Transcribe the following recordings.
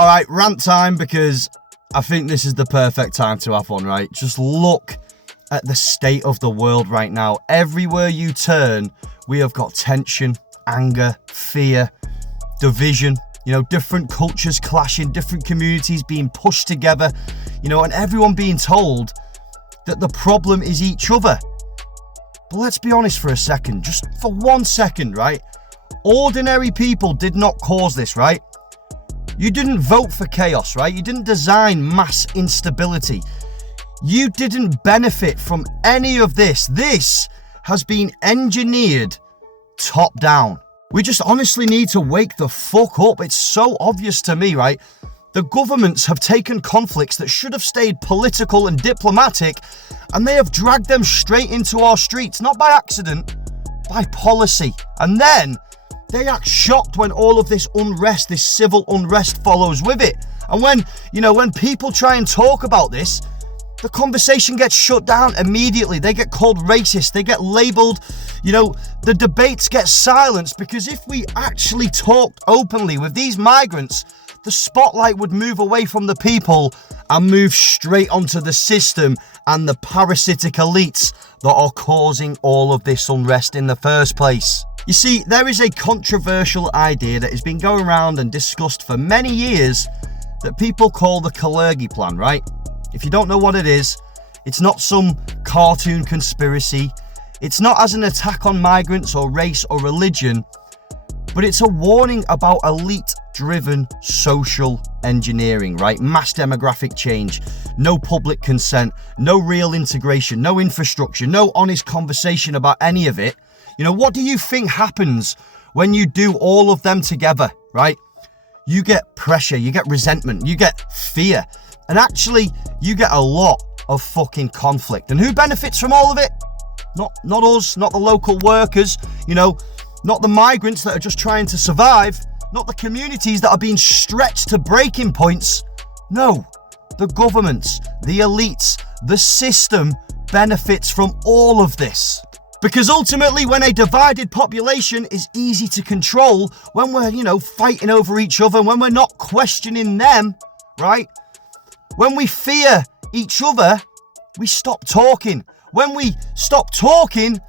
All right, rant time, because I think this is the perfect time to have one, right? Just look at the state of the world right now. Everywhere you turn, we have got tension, anger, fear, division, different cultures clashing, different communities being pushed together, and everyone being told that the problem is each other. But let's be honest for a second, just for 1 second, right? Ordinary people did not cause this, right? You didn't vote for chaos, right? You didn't design mass instability. You didn't benefit from any of this. This has been engineered top down. We just honestly need to wake the fuck up. It's so obvious to me, right? The governments have taken conflicts that should have stayed political and diplomatic, and they have dragged them straight into our streets, not by accident, by policy. And then they act shocked when all of this unrest, this civil unrest, follows with it. And when people try and talk about this, the conversation gets shut down immediately. They get called racist. They get labeled, the debates get silenced, because if we actually talked openly with these migrants, the spotlight would move away from the people and move straight onto the system and the parasitic elites that are causing all of this unrest in the first place. You see, there is a controversial idea that has been going around and discussed for many years that people call the Kalergi Plan, right? If you don't know what it is, it's not some cartoon conspiracy. It's not as an attack on migrants or race or religion, but it's a warning about elite-driven social engineering, right? Mass demographic change, no public consent, no real integration, no infrastructure, no honest conversation about any of it. What do you think happens when you do all of them together, right? You get pressure, you get resentment, you get fear, and actually you get a lot of fucking conflict. And who benefits from all of it? Not us, not the local workers, not the migrants that are just trying to survive, not the communities that are being stretched to breaking points. No, the governments, the elites, the system benefits from all of this. Because ultimately, when a divided population is easy to control, when we're, fighting over each other, when we're not questioning them, right? When we fear each other, we stop talking. When we stop talking,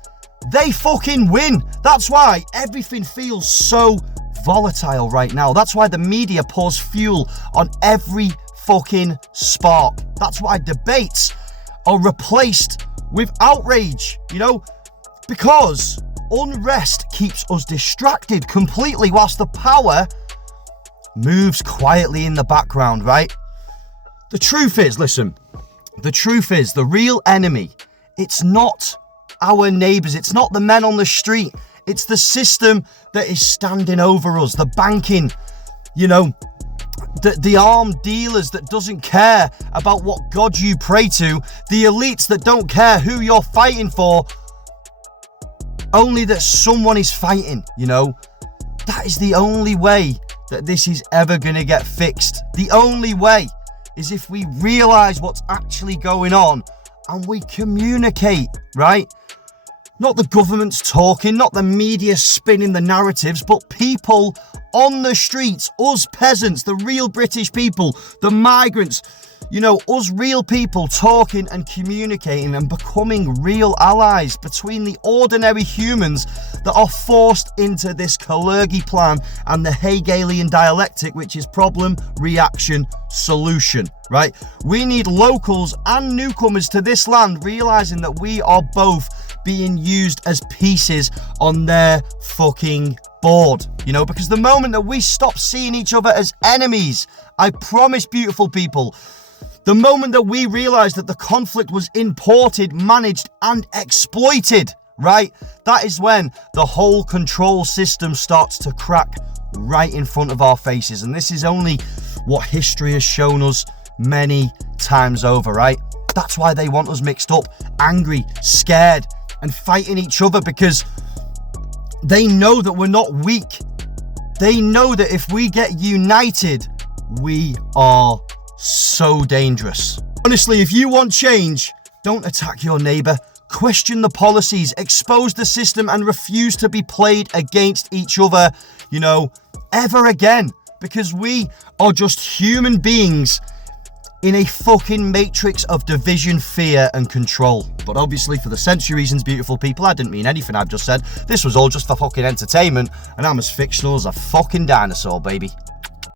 they fucking win. That's why everything feels so volatile right now. That's why the media pours fuel on every fucking spark. That's why debates are replaced with outrage, because unrest keeps us distracted completely whilst the power moves quietly in the background, right? The truth is, the real enemy, it's not our neighbours, it's not the men on the street, it's the system that is standing over us, the banking, the armed dealers that doesn't care about what God you pray to, the elites that don't care who you're fighting for, only that someone is fighting, That is the only way that this is ever going to get fixed. The only way is if we realise what's actually going on and we communicate, right? Not the government's talking, not the media spinning the narratives, but people on the streets, us peasants, the real British people, the migrants, us real people talking and communicating and becoming real allies between the ordinary humans that are forced into this Kalergi Plan and the Hegelian dialectic, which is problem, reaction, solution, right? We need locals and newcomers to this land realizing that we are both being used as pieces on their fucking board, because the moment that we stop seeing each other as enemies, I promise, beautiful people, the moment that we realize that the conflict was imported, managed, and exploited, right? That is when the whole control system starts to crack right in front of our faces. And this is only what history has shown us many times over, right? That's why they want us mixed up, angry, scared, and fighting each other, because they know that we're not weak. They know that if we get united, we are so dangerous. Honestly, if you want change, don't attack your neighbour. Question the policies, expose the system, and refuse to be played against each other, ever again. because we are just human beings in a fucking matrix of division, fear, and control. But obviously, for the sensory reasons, beautiful people, I didn't mean anything I've just said. This was all just for fucking entertainment, and I'm as fictional as a fucking dinosaur, baby.